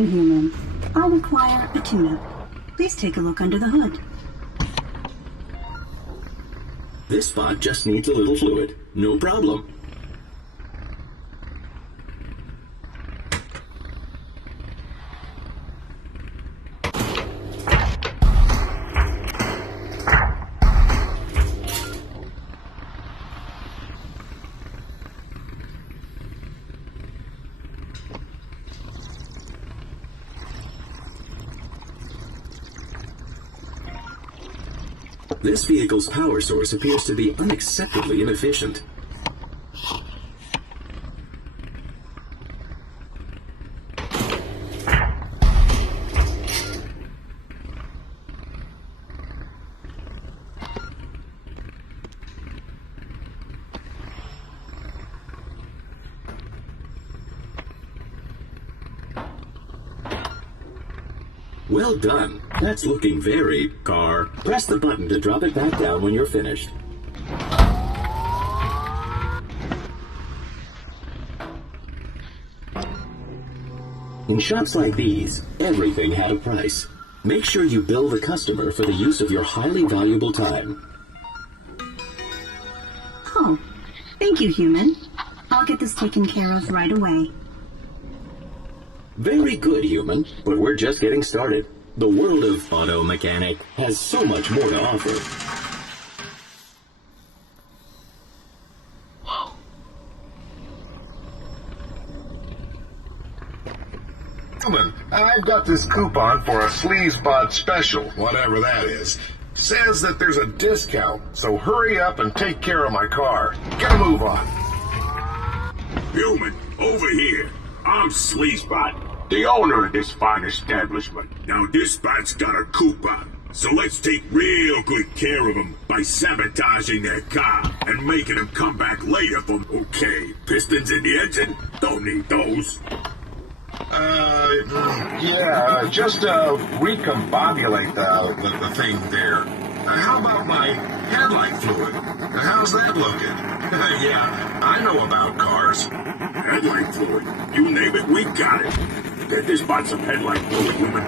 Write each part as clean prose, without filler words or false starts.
morning, human. I'll require a tune-up. Please take a look under the hood. This spot just needs a little fluid. No problem. This vehicle's power source appears to be unacceptably inefficient. Well done. That's looking very... Car, press the button to drop it back down when you're finished. In shops like these, everything had a price. Make sure you bill the customer for the use of your highly valuable time. Oh, thank you, human. I'll get this taken care of right away. Very good, human, but we're just getting started. The world of auto mechanic has so much more to offer. Human, I've got this coupon for a sleazebot special, whatever that is. Says that there's a discount, so hurry up and take care of my car. Get a move on. Human, over here. I'm Sleazebot, the owner of this fine establishment. Now this spot's got a coupon, so let's take real good care of them by sabotaging their car and making them come back later for... Okay, pistons in the engine? Don't need those. Just recombobulate the thing there. How about my headlight fluid? How's that looking? Yeah, I know about cars. Headlight fluid? You name it, we got it. Get this spot some headlight fluid, human.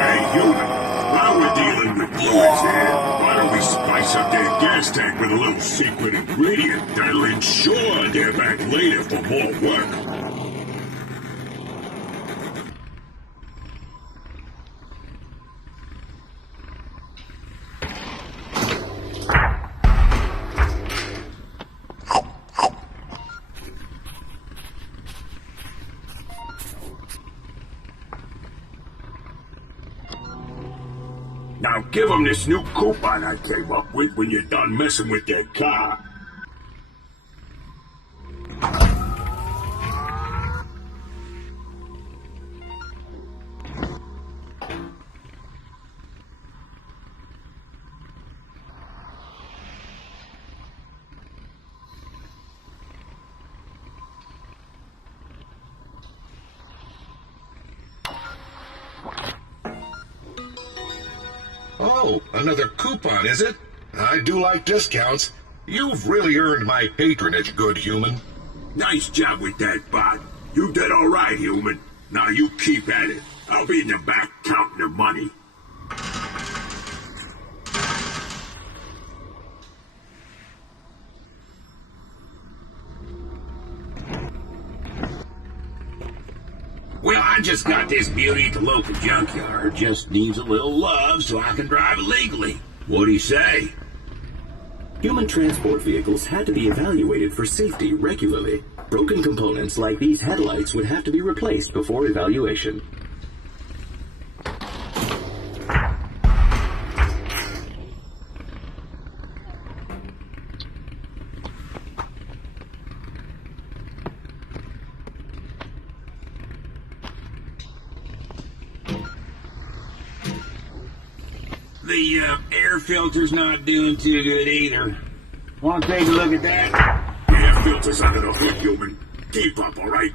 Hey, human. While we're dealing with fluids here, why don't we spice up their gas tank with a little secret ingredient that'll ensure they're back later for more work? Now give them this new coupon I came up with when you're done messing with their car. Oh, another coupon, is it? I do like discounts. You've really earned my patronage, good human. Nice job with that, bot. You did all right, human. Now you keep at it. I'll be in the back counting the money. Well, I just got this beauty at the local junkyard. Just needs a little love so I can drive it legally. What do you say? Human transport vehicles had to be evaluated for safety regularly. Broken components like these headlights would have to be replaced before evaluation. The air filter's not doing too good either. Want to take a look at that? Air filter's under the hood, human. Keep up, all right?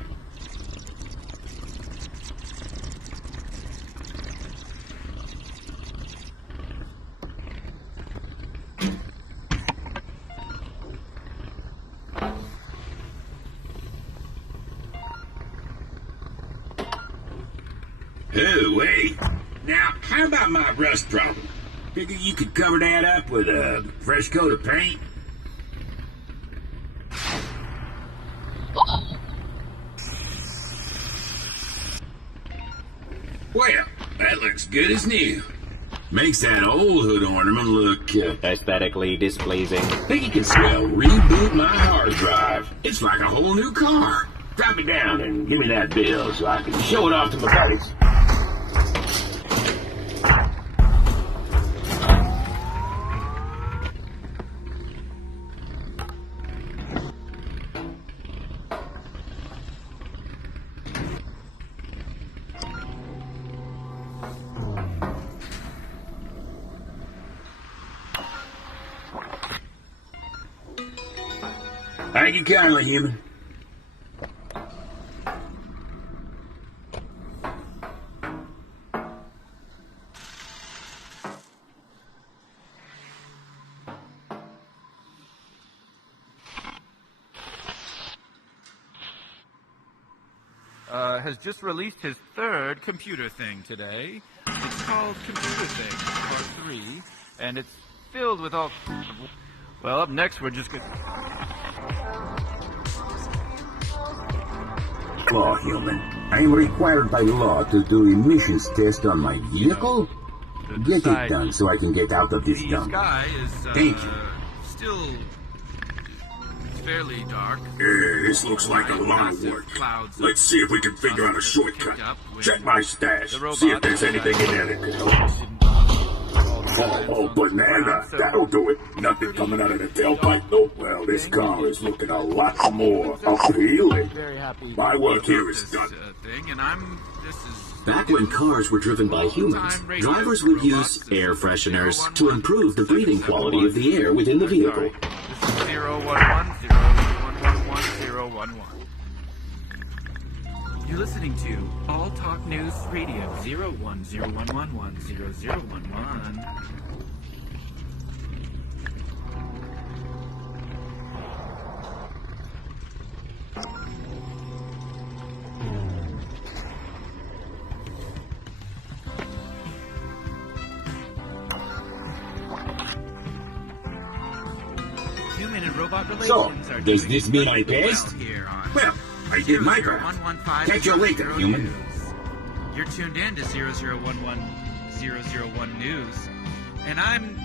Oh, wait. Now, how about my rust problem? Figure you could cover that up with a fresh coat of paint? Well, that looks good as new. Makes that old hood ornament look Aesthetically displeasing. think you can smell reboot my hard drive. It's like a whole new car. Drop it down and give me that bill so I can show it off to my buddies. Thank you kindly, human. Has just released his third computer thing today. It's called Computer Thing Part 3, and it's filled with all... Well, up next we're just gonna... Law, human. I am required by law to do emissions test on my vehicle? Get it done so I can get out of this The dump. sky is, Thank you. still fairly dark. This looks like a lot of work. Clouds. Let's see if we can figure out a shortcut. Check my stash. The robot See if there's anything in there that could help. Oh, banana. That'll do it. Nothing coming out of the tailpipe. Nope. Well, this car is looking a lot more appealing. Very happy. My work here is This done. thing, and this is Back when cars were driven by humans, drivers would use air fresheners to improve the breathing quality of the air within the vehicle. This is 011-011-011. You're listening to All Talk News Radio 0101110011. Human and robot relations are does doing this mean I well passed? here on Well, I did my part. 00115 Catch you later, human. News. You're tuned in to 0011001 News, and I'm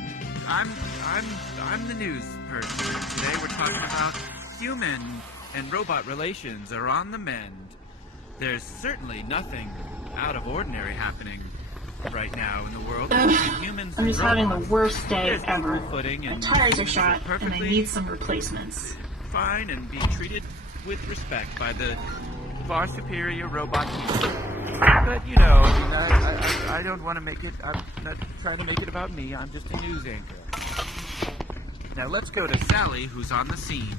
the news person. Today we're talking about human and robot relations are on the mend. There's certainly nothing out of ordinary happening right now in the world. Humans I'm and just having the robots, worst day there's ever. equal footing My and tires are shot, and I perfectly need some replacements. fine and being treated with respect by the far superior robot people. But, you know, I don't want to make it, I'm not trying to make it about me, I'm just a news anchor. Now let's go to Sally, who's on the scene.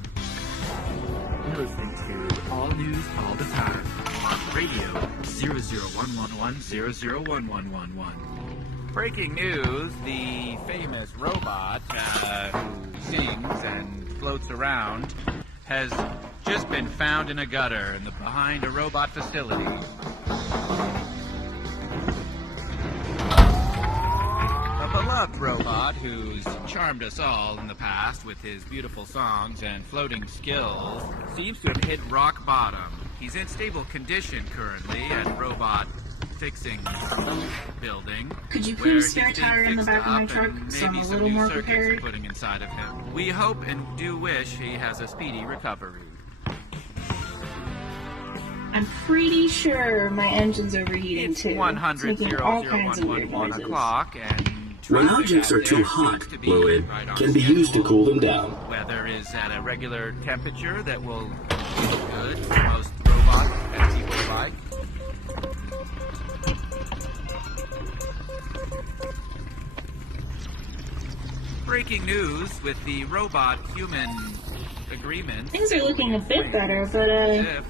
You're listening to All News All the Time on Radio 00111001111. Breaking news, the famous robot who sings and floats around has just been found in a gutter behind a robot facility. A beloved robot who's charmed us all in the past with his beautiful songs and floating skills seems to have hit rock bottom. He's in stable condition currently at Robot Fixing Building. Could you where please he's spare a being tire in the fixed back of my up truck and so I'm maybe a some little new more circuits are prepared? putting inside of him. We hope and do wish he has a speedy recovery. I'm pretty sure my engine's overheating It's too. 100 It's making all kinds of weird 1 noises. o'clock and When traffic objects out are too there hot, seems to be fluid right on can be used to schedule. cool them down. Weather is at a regular temperature that will be good for most robots and people alike. Breaking news with the robot-human agreement. Things are looking a bit better, but I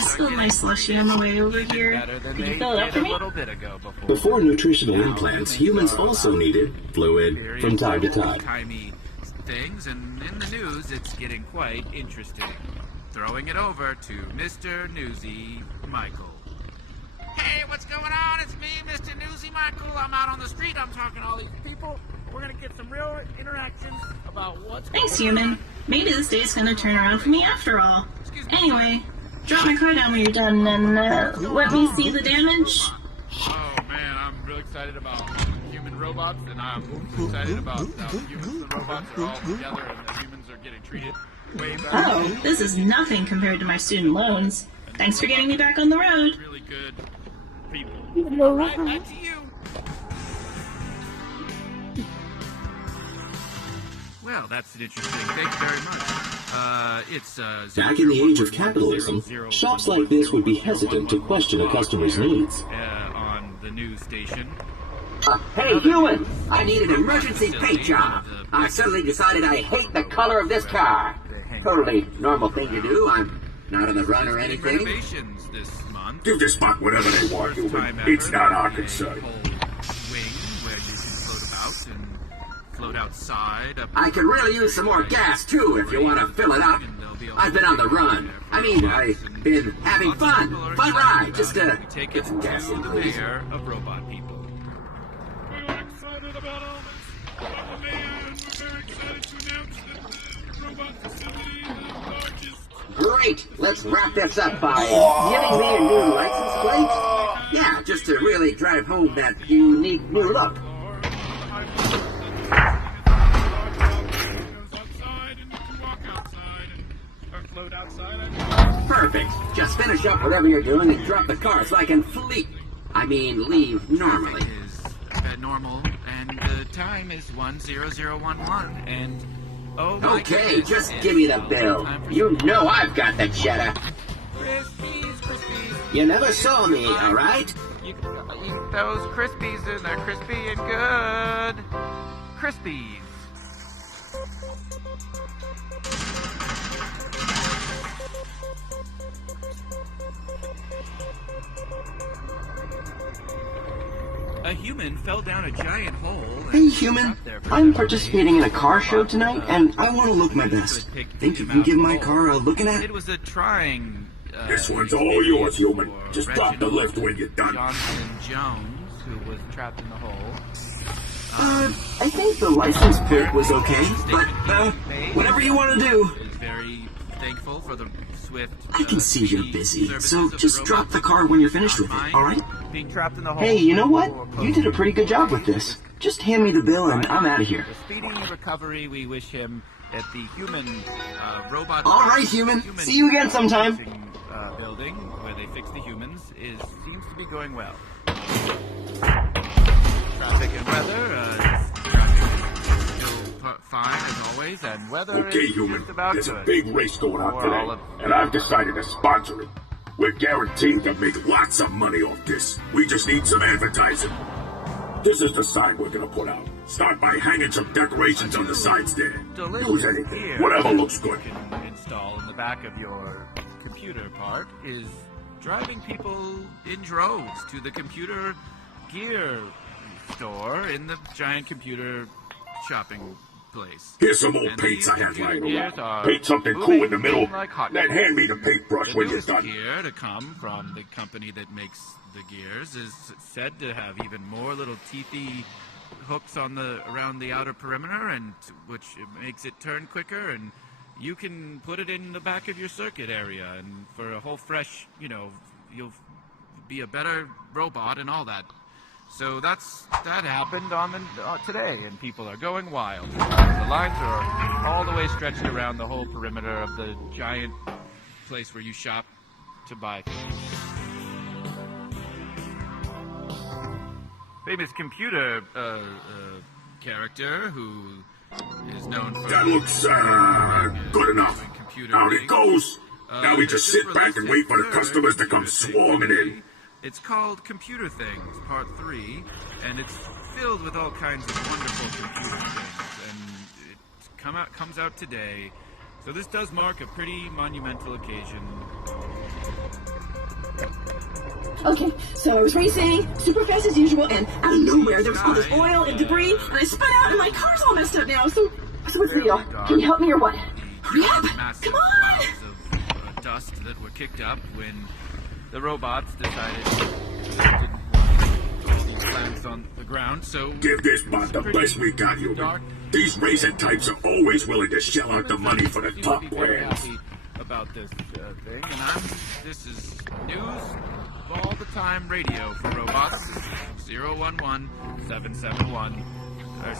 spilled my slushy on the way over here. Better than Could you they fill it up did for a me? little bit ago before. Before nutritional implants, humans also needed fluid from time to time. Timey things, and in the news, it's getting quite interesting. Throwing it over to Mr. Newsy Michael. Hey, what's going on? It's me, Mr. Newsy Michael. I'm out on the street. I'm talking to all these people. We're gonna get some real interactions about what's going on. Thanks, human. Maybe this day's gonna turn around for me after all. Anyway, drop my car down when you're done and let me see the damage. Oh man, I'm real excited about human robots, and I'm excited about how humans and robots are all together and the humans are getting treated way better. Oh, this is nothing compared to my student loans. Thanks for getting me back on the road. Really good people. Right, back to you. Well, that's an interesting. Thank you very much. Back in the age of capitalism, shops like this would be hesitant to question a customer's needs. On the news station. Hey, human! I need an emergency paint job. I suddenly decided I hate the color of this car. Totally normal thing to do. I'm not on the run or anything. Renovations this month. Give the spot whatever they want, human. It's not our concern. Wing where you can float about and float outside. I could really use some more gas, too, if you want to fill it up. I've been on the run. I mean, I've been having fun. Fun ride. Just to get some gas in, the please. mayor of robot people. We're excited about all this. I'm the mayor, and we're very excited to announce that the robot facility is the largest. Great. Let's wrap this up by giving me a new license plate. Yeah, just to really drive home that unique new look. Perfect. Just finish up whatever you're doing and drop the car so I can leave normally. Is normal, and the time is 1:0011, and oh my Okay, goodness, just it's give me the all bill. time for You know I've got the cheddar. Crispies. You never saw me, all right? You eat those Crispies, and they're crispy and good. Crispies. A human fell down a giant hole. Hey, human. I'm participating in a car show tonight, and I want to look my best. Think you can give my car a looking at? It was a trying. This one's all yours, human. Just drop the lift when you're done. Johnson Jones, who was trapped in the hole. I think the license plate was okay, but, whatever you want to do. Is very thankful for the swift. I can see you're busy, so just drop the car when you're finished with it, alright? Being trapped in the hole. Hey, you know what? You did a pretty good job with this. Just hand me the bill and I'm out of here. A speedy recovery we wish him at the human robot. Alright, human. See you again sometime. Building where they fix the humans seems to be going well. Traffic and weather. Traffic is still fine as always, and weather Okay, is human. just about There's good. a big race going on For all today, of- and I've decided to sponsor it. We're guaranteed to make lots of money off this. We just need some advertising. This is the sign we're gonna put out. Start by hanging some decorations on the sides there. Delicious Use anything, gear whatever looks good. you can install in the back of your computer part is driving people in droves to the computer gear store in the giant computer shopping place. Here's some old And paints these I have computer lying gears around. are Paint something moving cool in the middle, like hot then dogs. hand me the paintbrush The when you're newest done. gear to come from the company that makes the gears is said to have even more little teethy hooks on around the outer perimeter, and which makes it turn quicker, and you can put it in the back of your circuit area, and for a whole fresh, you'll be a better robot and all that. So that happened today, and people are going wild. The lines are all the way stretched around the whole perimeter of the giant place where you shop to buy things. Famous computer character who is known for... That looks, good enough. Out it goes. Now we just sit back and wait for the customers to come swarming in. It's called Computer Things, Part 3, and it's filled with all kinds of wonderful computer things, and it comes out today. So this does mark a pretty monumental occasion. Okay, so I was racing super fast as usual, and out of nowhere there was all this oil and debris, and I spun out, and my car's all messed up now. So what's the deal? Can you help me or what? Hurry up! Massive Come on! clouds of dust that were kicked up when the robots decided These plants on the ground, so Give this bot the best we got, human. These raisin types are always willing to shell out the money for the top brands. About this thing, and this is news all the time radio for robots. 011-771.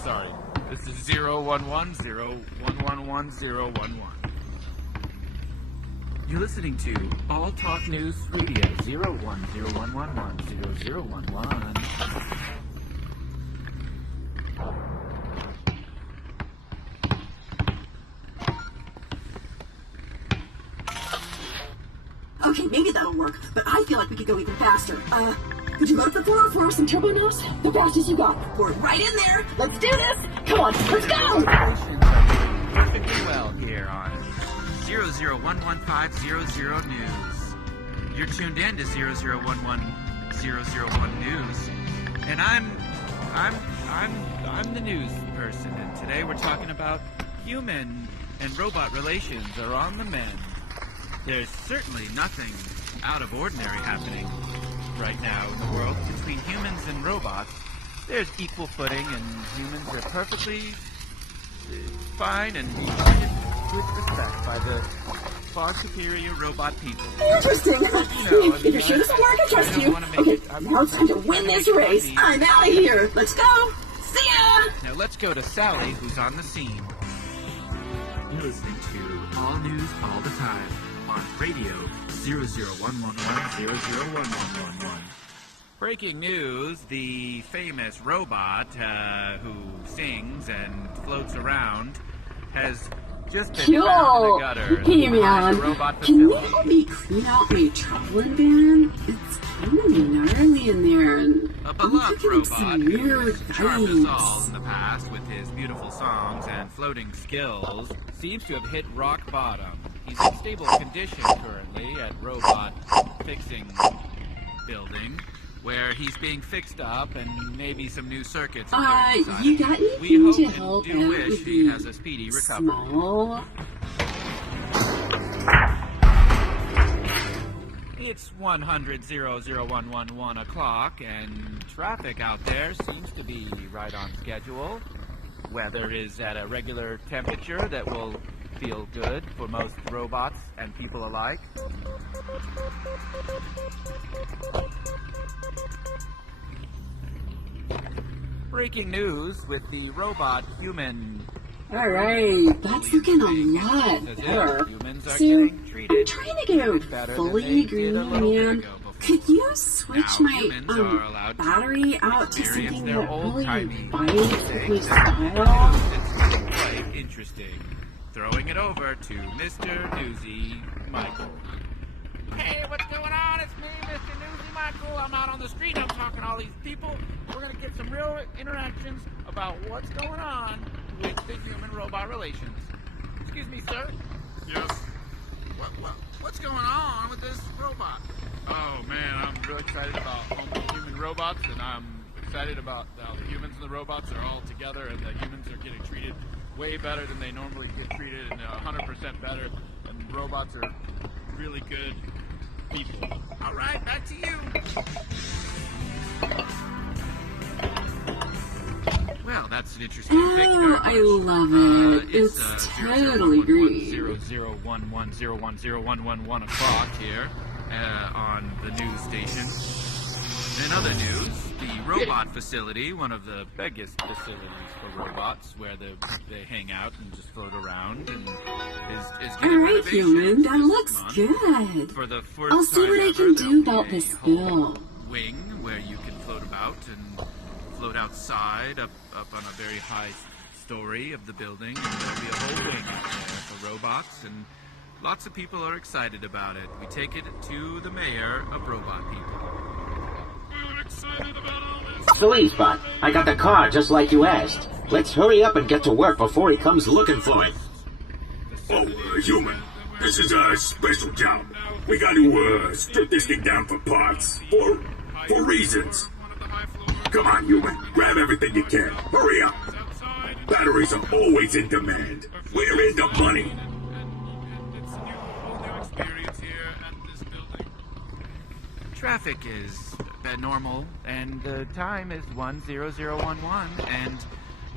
Sorry, this is 011-011-011. You're listening to All Talk News Radio 010111011. Okay, maybe that'll work, but I feel like we could go even faster. Would you load the 404 with some turbo nose? The fastest you got. We're right in there. Let's do this. Come on, let's go. Perfectly well here on 0011500 News. You're tuned in to 0011001 News, and I'm the news person, and today we're talking about human and robot relations are on the mend. There's certainly nothing out of ordinary happening right now in the world between humans and robots. There's equal footing, and humans are perfectly fine and treated with respect by the far superior robot people. Interesting. If you're sure this will work, I trust you. Okay, now it's time to win this race. I'm out of here. Let's go. See ya. Now let's go to Sally, who's on the scene. You're listening to All News All the Time on radio 00111001111. Breaking news, the famous robot who sings and floats around has just been found in the gutter. Hey man, robot can you facility. help me clean out my traveling van? It's kind of gnarly in there, and A I'm beloved picking up some robot weird who's charmed us all vibes. in the past with his beautiful songs and floating skills seems to have hit rock bottom. He's in stable condition currently at Robot Fixing Building, where he's being fixed up and maybe some new circuits are put inside. You got We anything hope to and help do out wish with he the has a speedy recovery. small? It's 100-00111 o'clock, and traffic out there seems to be right on schedule. Weather is at a regular temperature that will feel good for most robots and people alike. Breaking news with the robot human. Alright, that's looking a lot better. Humans are So, getting I'm treated trying to go better fully than they green, did a little bit man. ago before. Could you switch Now, my humans are allowed to battery out to experience something their that really old-timey vibes with my things. style? It's quite interesting. Throwing it over to Mr. Newsy Michael. Hey, what's going on? It's me, Mr. Newsy Michael. I'm out on the street. I'm talking to all these people. We're going to get some real interactions about what's going on with the human-robot relations. Excuse me, sir. Yes. What's going on with this robot? Oh man, I'm really excited about human robots, and I'm excited about how the humans and the robots are all together, and the humans are getting treated way better than they normally get treated, and 100% better. And robots are really good people. All right, back to you. Well, that's an interesting thank you very Oh, much. I love it. It's totally green. 001101011 o'clock here on the news station. In other news, the robot facility, one of the biggest facilities for robots, where they hang out and just float around, and is getting Alright, renovations human, that this looks month. good. For the first I'll see time what I ever, can do there'll about be this a whole bill. wing where you can float about and float outside up on a very high story of the building, and there'll be a whole wing out there for robots, and lots of people are excited about it. We take it to the mayor of Robot People. We're excited about all this. Sleazebot, I got the car just like you asked. Let's hurry up and get to work before he comes looking for it. Oh, human. This is a special job. We got to strip this thing down for parts. For reasons. Come on, human. Grab everything you can. Hurry up. Batteries are always in demand. We're into money. It's a whole new experience here at this building. Traffic is normal, and the time is 10011, and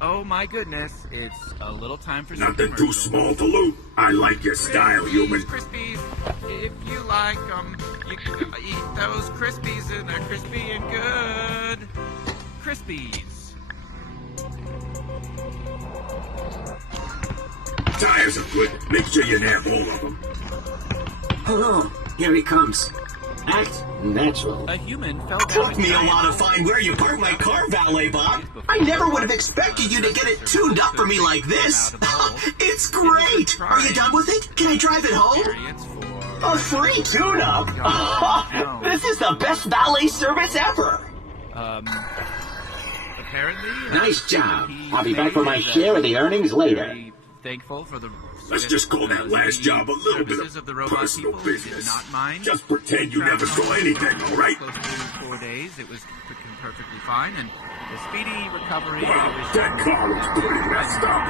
oh my goodness, it's a little time for some Nothing too small to loot. I like your style, human. Crispies, if you like them, you can eat those Crispies, and they're crispy and good. Crispies. Tires are good. Make sure you nab all of them. Hello, here he comes. Act natural. A human fell down. Took me a while to find where you parked my car, Valet Bob. I never would have expected you to get it tuned up for me like this. It's great. Are you done with it? Can I drive it home? A free tune-up? This is the best valet service ever. Apparently. Nice job. I'll be back for my share of the earnings later. Thankful for the. Let's just call that last job a little bit of personal business. Not mine. Just pretend you never saw anything, all right? Close to 4 days, it was perfectly fine, and the speedy recovery. Wow, that car looks pretty messed up.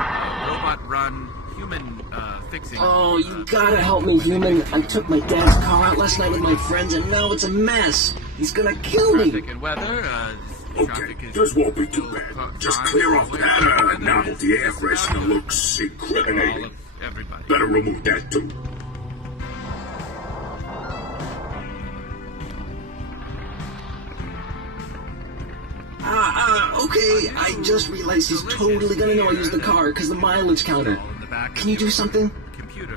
Robot-run human fixing. Oh, you gotta help me, human. I took my dad's car out last night with my friends, and now it's a mess. He's gonna kill me. Traffic and weather. Okay, this won't be too bad. Just clear off that novelty air freshener looks incriminating. Everybody. Better remove that too. Okay, I just realized he's totally gonna know I used the car because the mileage counter. Can you do something?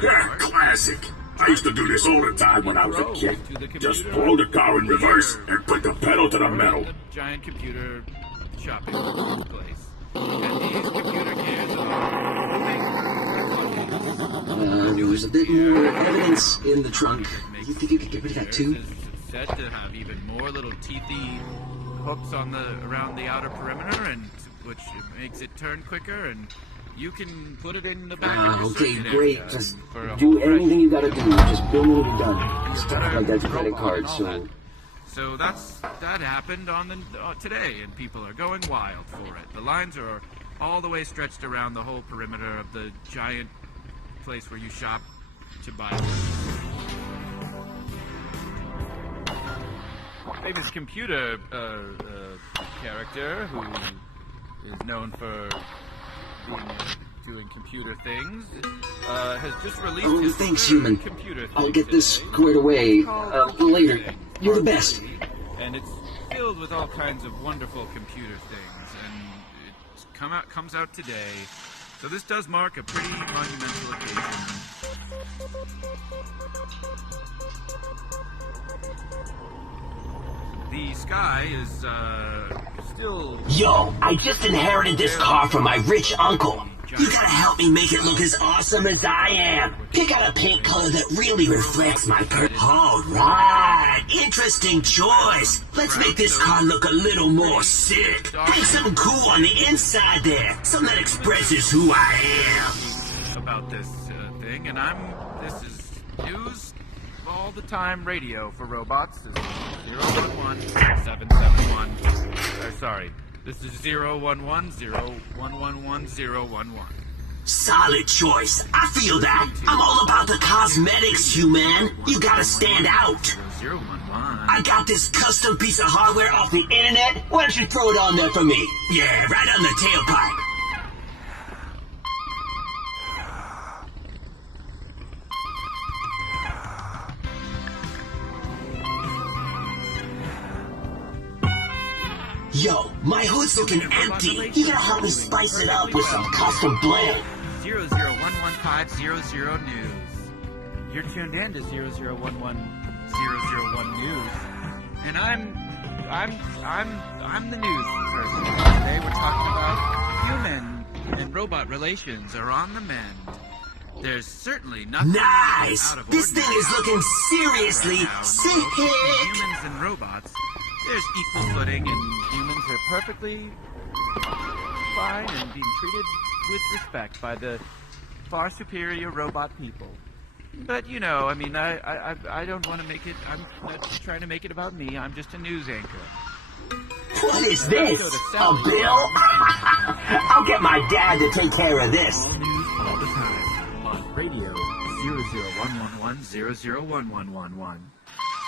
Yeah, classic. I used to do this all the time when I was a kid. Just pull the car in reverse and put the pedal to the metal. Giant computer shopping place. And these computer gears There was a bit more evidence in the trunk. You think you could get rid of that too? Said to have even more little teethy hooks on around the outer perimeter, and which makes it turn quicker, and you can put it in the back of your okay, circuit great. area Just for a do whole anything you gotta do. Just bill me when you're done. You Just better have my dad's credit robot card, and all so... that. So that happened on the today, and people are going wild for it. The lines are all the way stretched around the whole perimeter of the giant place where you shop to buy famous computer character who is known for doing computer things has just released his thanks, third human. computer thing I'll get this today. squared away It's called later. Thing, You're the best. and it's filled with all kinds of wonderful computer things, and it comes out today. So this does mark a pretty monumental occasion. The sky is still... Yo, I just inherited this car from my rich uncle. You gotta help me make it look as awesome as I am. Pick out a paint color that really reflects my Alright, interesting choice. Let's make this car look a little more sick. Paint something cool on the inside there. Something that expresses who I am. About this thing, and this is news all the time radio for robots. This is 011771. Sorry. This is 01101111011. Solid choice. I feel that. I'm all about the cosmetics, human. You gotta stand out. 011. I got this custom piece of hardware off the internet. Why don't you throw it on there for me? Yeah, right on the tailpipe. Yo, my hood's looking empty. You gotta help me spice it up with some custom bling. 0011500 News. You're tuned in to 0011001 News, and I'm the news person. Today we're talking about human and robot relations are on the mend. There's certainly nothing Nice. out of This thing is looking seriously sick. humans and robots. There's equal footing, and humans are perfectly fine and being treated with respect by the far superior robot people. But I don't want to make it. I'm not trying to make it about me. I'm just a news anchor. What is this? A bill? I'll get my dad to take care of this. All news all the time on radio 00111001111.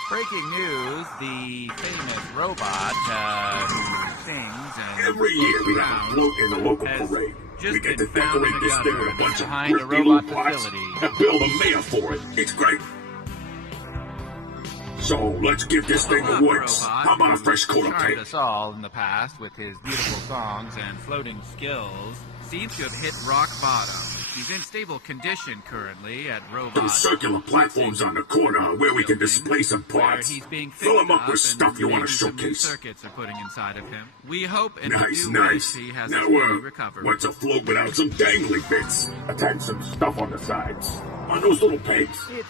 Breaking news, the famous robot who sings and Every year we have a float in the local has parade. just We get been to found decorate in the this thing gutter with a bunch of behind a crispy little robot pots facility. and build a mayor for it. It's great. So let's give this thing a once. How about a fresh coat of charmed paint? us all in the past with his beautiful songs and floating skills, seems to have hit rock bottom. He's in stable condition currently at Robot. Those circular platforms on the corner where we can display some where parts. he's being Fill him fixed up with stuff you want to maybe some new showcase. circuits are putting inside of him. We hope and Nice, do nice. wish he has Now, a speedy recovery. what's a float without some dangly bits? Attach some stuff on the sides. On those little pegs. It's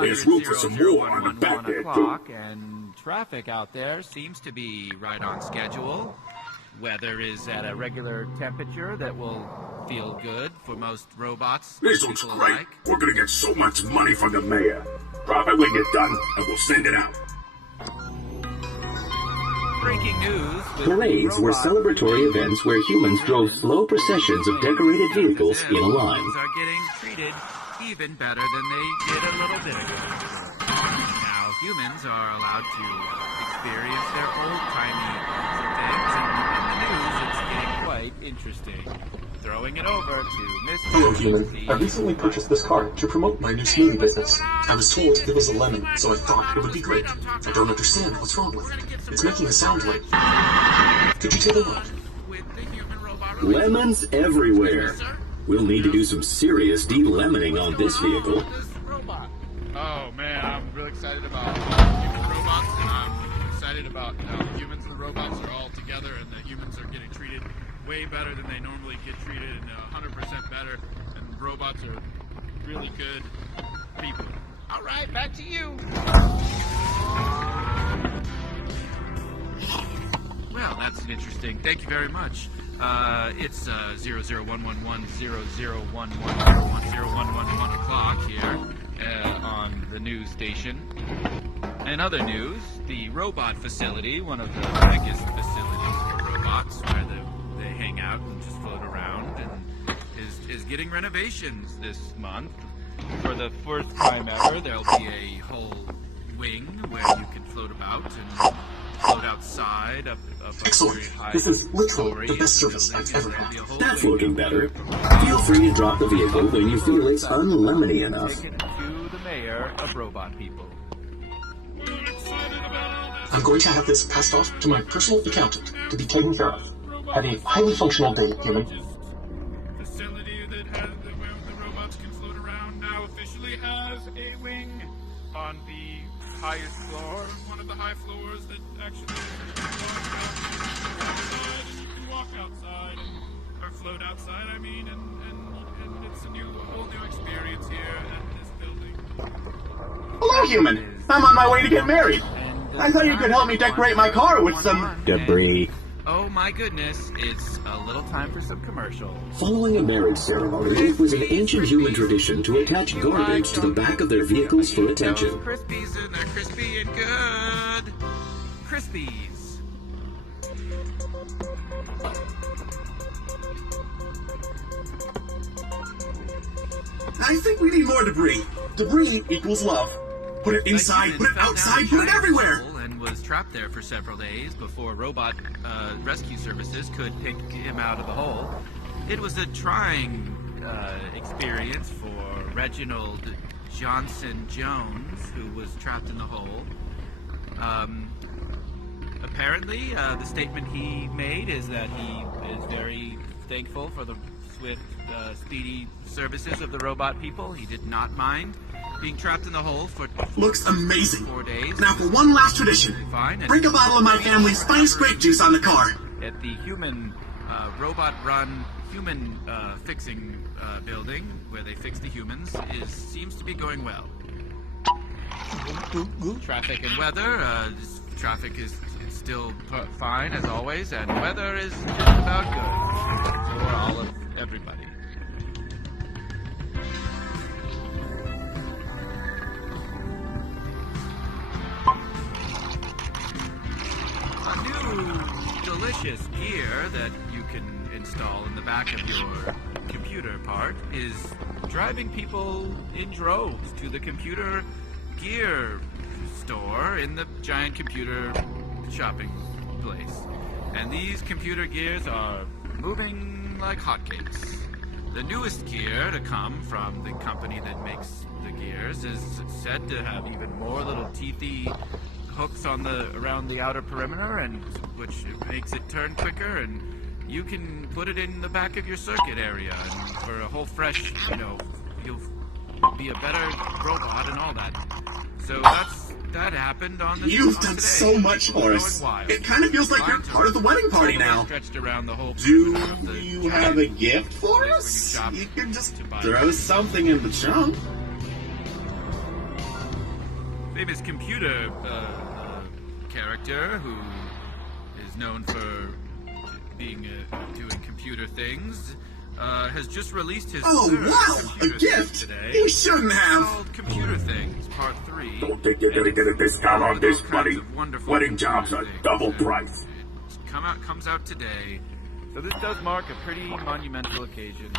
There's room for some more on the back 100 there, too. o'clock, and traffic out there seems to be right on schedule. Weather is at a regular temperature that will feel good for most robots. This looks people great. alike. We're gonna get so much money from the mayor. Drop it when you're done, and we'll send it out. Breaking news. with Parades were robot celebratory events where humans drove slow processions of decorated vehicles in a line. Humans are getting treated even better than they did a little bit ago. Now humans are allowed to experience their old-timey things, and in the news it's getting quite interesting. Throwing it over to Mr. Hello, human. I recently purchased this car to promote my new smoothie business. I was told it was a lemon, so I thought it would be great. I don't understand what's wrong with it. It's making a sound like... Could you take a look? Lemons everywhere. We'll need to do some serious de-lemoning on this vehicle. Oh man, I'm really excited about human robots, and I'm excited about how the humans and the robots are all together, and the humans are getting treated way better than they normally get treated, and 100% better, and robots are really good people. All right, back to you. Well, that's interesting. Thank you very much. It's 0011100110111 o'clock here on the news station. In other news, the robot facility, one of the biggest facilities for robots, where they hang out and just float around, and is getting renovations this month. For the first time ever, there'll be a whole wing where you can float about and float outside up a very high This is literally story the best of service building, I've and ever there'll be a had. whole That's wing looking better. Feel free to drop the vehicle when you feel it's unlemony enough. taken to the mayor of Robot People. I'm going to have this passed off to my personal accountant to be taken care of. Have a highly functional day, human. Facility that has where the robots can float around now officially has a wing on the highest floor, one of the high floors that actually you can walk outside or float outside. I mean, and it's a whole new experience here at this building. Hello, human. I'm on my way to get married. I thought you could help me decorate my car with some Debris. Oh my goodness, it's a little time for some commercials. Following a marriage ceremony, it was an ancient human tradition to attach garbage to the back of their vehicles for attention. Those Crispies, and they're crispy and good. Crispies. I think we need more debris. Debris equals love. Put it inside, put it outside, put it everywhere. And was trapped there for several days before robot rescue services could pick him out of the hole. It was a trying experience for Reginald Johnson Jones, who was trapped in the hole. Apparently, the statement he made is that he is very thankful for the swift, speedy services of the robot people. He did not mind being trapped in the hole for Looks amazing. 4 days. Now for one last tradition. Fine. Bring a bottle of my family's finest grape juice on the car. At the human robot-run human fixing building where they fix the humans seems to be going well. Traffic and weather. Traffic is still fine as always, and weather is just about good for all of everybody. A new delicious gear that you can install in the back of your computer part is driving people in droves to the computer gear store in the giant computer shopping place. And these computer gears are moving like hotcakes. The newest gear to come from the company that makes the gears is said to have even more little teethy hooks on around the outer perimeter, and which makes it turn quicker, and you can put it in the back of your circuit area, and for a whole fresh, you'll be a better robot and all that. So that happened on the You've done today. so much for us. It kind of feels like you're part of the wedding party now. Stretched around the whole Do you have a gift for us? You can just throw something in the trunk. Famous computer character who is known for being doing computer things has just released his a gift today. You shouldn't have. Called Computer Things Part 3. Don't think you're gonna get a discount on this, buddy. Wedding jobs are double price. Comes out today. So this does mark a pretty monumental occasion.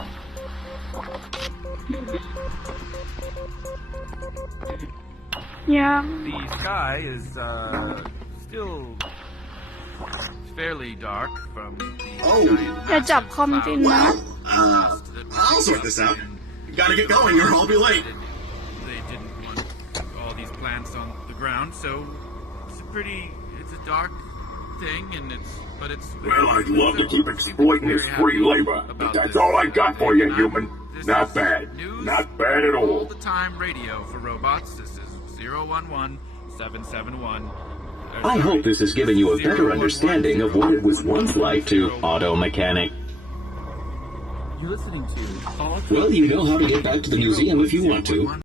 Yeah. The sky is still fairly dark from the giant อย่าจับคอมจินนะ I'll sort this out. Gotta get going or I'll be late. They didn't want all these plants on the ground, so it's a dark thing, and it's. Well, I'd love to keep exploiting this free labor, but that's all I got for you, human. Not bad. Not bad at all. All-the-time radio for robots. This is 011-771. I hope this has given you a better understanding of what it was once like to auto mechanic. You're listening to Well, you know how to get back to the museum if you want to.